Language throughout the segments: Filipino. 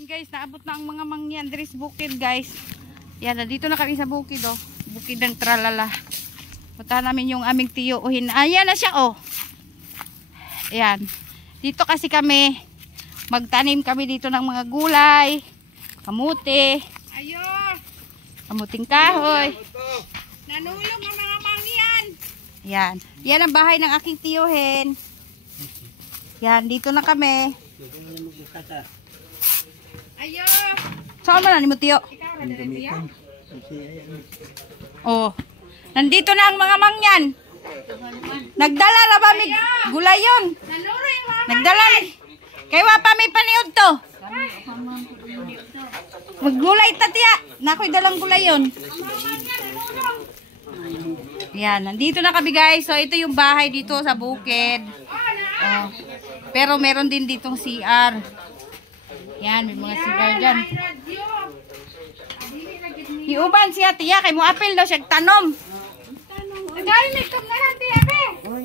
Guys, naabot na ang mga mangyan diri sa bukid, guys. Yan, dito na kami sa bukid, oh. Bukid ng Tralala. Punta namin yung aming tiyo. Ayan na siya, oh. Ayan. Dito kasi kami, magtanim kami dito ng mga gulay, kamuti. Ayo. Kamuting kahoy. Nanulong ang mga mangyan. Yan. Yan ang bahay ng aking tiyohin. Yan, dito na kami. Ayo. Saan man ni mo, tiyo? Oh. Nandito na ang mga mangyan. Nagdala na ba mig gulayon? Nagdala. Kay wa pa may paniud to. Maggulay ta tiya. Nakoy dalang gulayon. Yan, nandito na kami, guys. So ito yung bahay dito sa bukid. Oh. Pero meron din ditong CR. Yan, may mga CR dyan. Iuban siya tiya kay mo apil daw siya tanom. Dali may kamera tiya be. Oy.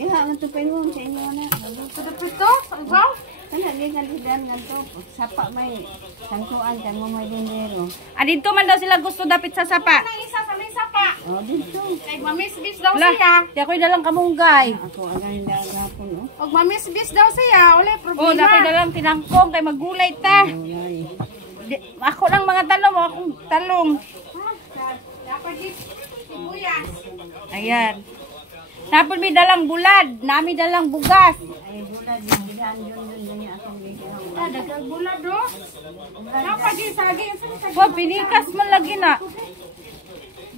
Iha ang tupay mo sa inyo na. Sa pito, bro. Kana di kandidan ngadto. Sapa may tangkuan kan mo may dinero. Dito man daw sila gusto dapit sa sapa. Nang isa sa may sapa. Oh, dito. Kay mamisbis daw siya. Di ako'y dalang kamunggay. Ako ang gapon, oh. Og mamisbis daw siya, uli problema. Oh, dapat dalang tinangkong kay magulay ta. Ako lang mga talong, akong talong. Dapat di sibuyas. Ayan. Dapat may dalang bulad, nami dalang bugas. Ay bulad, bilhan yun niya akong bigyan. Dagang bulad do. Dapat di saging. Wa pinikas man lagi na.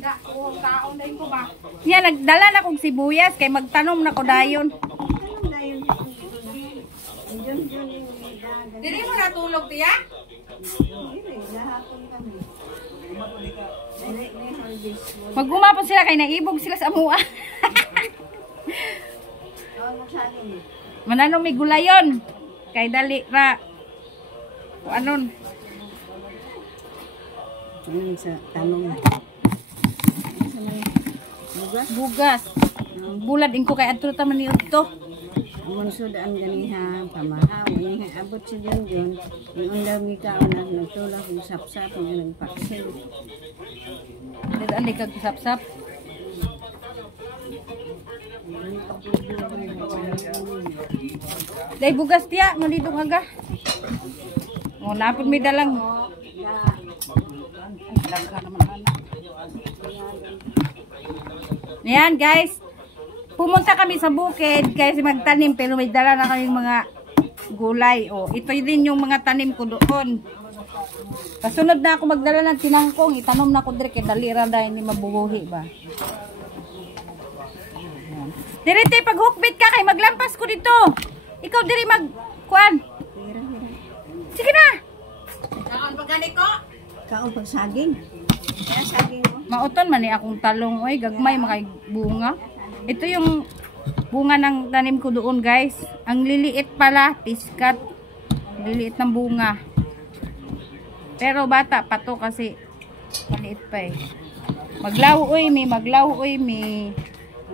Da, taon na ko ba? Yan, nagdala na kong sibuyas kay magtanom na ko dayon. Dili mo natulog tiya? Magumapon sila kay naibog sila sa mua. Mananong may gulayon kay dali ra. Anon? Sa tanong. Bugas. Bulad ingko kay adto ta man ni udto. Amon sudan ganiha pamahaw ini abot si Junjun. Undang mi ka anak nagtulak ng sapsap ng nagpaksil. Dito andi kag sapsap. Dai bugas tiya mo dito aga. Oh napod mi dalang. Ayan guys. Pumunta kami sa bukid kasi magtanim pero may dala na kaming mga gulay. Oh, ito din yung mga tanim ko doon. Kasunod na ako magdala ng tinangkong, itanom na ko dire kay dalira dahil ni mabubuhi ba. Direte pag hukbit ka kay maglampas ko dito. Ikaw diri mag kuan. Sige na. Kaon pag gani ko? Kaon pag saging. Kaya saging mo. Mauton man ni akong talong oy, gagmay makay bunga. Ito yung bunga ng tanim ko doon, guys. Ang liliit pala, piskat. Liliit ng bunga. Pero bata pa to kasi maliit pa eh. Maglaw oy mi, maglaw oy mi.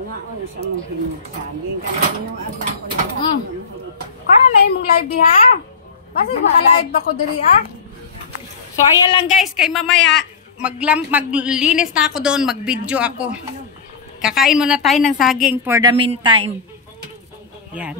Ngaon sa mong saging kanino agna ko na. Kana na imong live di ha? Kasi maka-live ba ko diri ah? So ayan lang guys, kay mamaya maglinis na ako doon, mag-video ako. Kakain muna tayo ng saging for the meantime. Yan.